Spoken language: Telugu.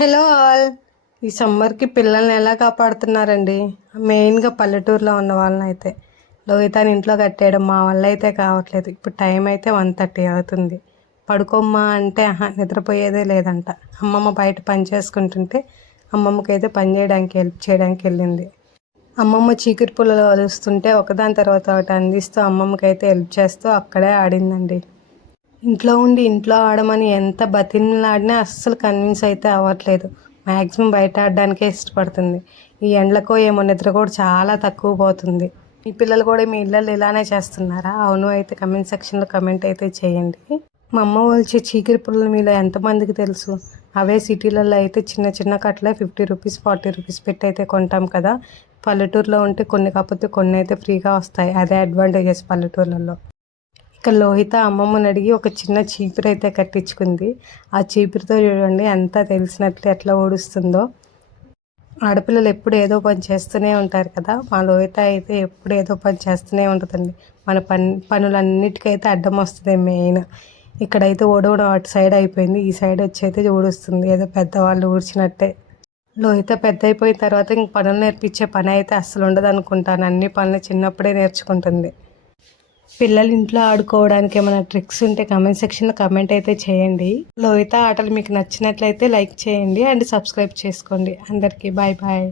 Hello all. ఈ సమ్మర్కి పిల్లల్ని ఎలా కాపాడుతున్నారండి? మెయిన్గా పల్లెటూరులో ఉన్న వాళ్ళని అయితే లోహితాన్ని ఇంట్లో కట్టేయడం మా వల్ల అయితే కావట్లేదు. ఇప్పుడు టైం అయితే 1:30 అవుతుంది. పడుకోమ్మా అంటే నిద్రపోయేదే లేదంట. అమ్మమ్మ బయట పని చేసుకుంటుంటే అమ్మమ్మకి అయితే పని చేయడానికి హెల్ప్ చేయడానికి వెళ్ళింది. అమ్మమ్మ చీకటి పుల్లలు వలుస్తుంటే ఒకదాని తర్వాత ఒకటి అందిస్తూ అమ్మమ్మకి అయితే హెల్ప్ చేస్తూ అక్కడే ఆడిందండి. ఇంట్లో ఉండి ఇంట్లో ఆడమని ఎంత బతిమలాడినా అస్సలు కన్విన్స్ అయితే అవ్వట్లేదు. మ్యాక్సిమం బయట ఆడడానికే ఇష్టపడుతుంది. ఈ ఎండలకో ఏమో నిద్ర కూడా చాలా తక్కువ పోతుంది. మీ పిల్లలు కూడా మీ ఇళ్ళల్లో ఇలానే చేస్తున్నారా? అవును అయితే కమెంట్ సెక్షన్లో కమెంట్ అయితే చేయండి. మా అమ్మ వాళ్ళ చీకటి పుల్లలు మీలో ఎంతమందికి తెలుసు? అవే సిటీలలో అయితే చిన్న చిన్న కట్టలే 50 రూపీస్ 40 రూపీస్ పెట్టి అయితే కొంటాం కదా. పల్లెటూరులో ఉంటే కొన్ని కాకపోతే కొన్ని అయితే ఫ్రీగా వస్తాయి. అదే అడ్వాంటేజెస్ పల్లెటూర్లలో. ఇక లోహిత అమ్మమ్మని అడిగి ఒక చిన్న చీపురు అయితే కట్టించుకుంది. ఆ చీపురుతో చూడండి ఎంత తెలిసినట్లు ఎట్లా ఊడుస్తుందో. ఆడపిల్లలు ఎప్పుడు ఏదో పని చేస్తూనే ఉంటారు కదా. మా లోహిత అయితే ఎప్పుడు ఏదో పని చేస్తూనే ఉంటుందండి. మన పనులన్నిటికైతే అడ్డం వస్తుంది మెయిన్. ఇక్కడైతే ఊడవడం అటు సైడ్ అయిపోయింది, ఈ సైడ్ వచ్చి అయితే ఊడుస్తుంది ఏదో పెద్దవాళ్ళు ఊడ్చినట్టే. లోహిత పెద్ద అయిపోయిన తర్వాత ఇంక పనులు నేర్పించే పని అయితే అస్సలు ఉండదు అనుకుంటాను. అన్ని పనులు చిన్నప్పుడే నేర్చుకుంటుంది. పిల్లలు ఇంట్లో ఆడుకోవడానికి ఏమైనా ట్రిక్స్ ఉంటే కామెంట్ సెక్షన్లో కామెంట్ అయితే చేయండి. లోహిత ఆటలు మీకు నచ్చినట్లయితే లైక్ చేయండి అండ్ సబ్స్క్రైబ్ చేసుకోండి. అందరికీ బాయ్ బాయ్.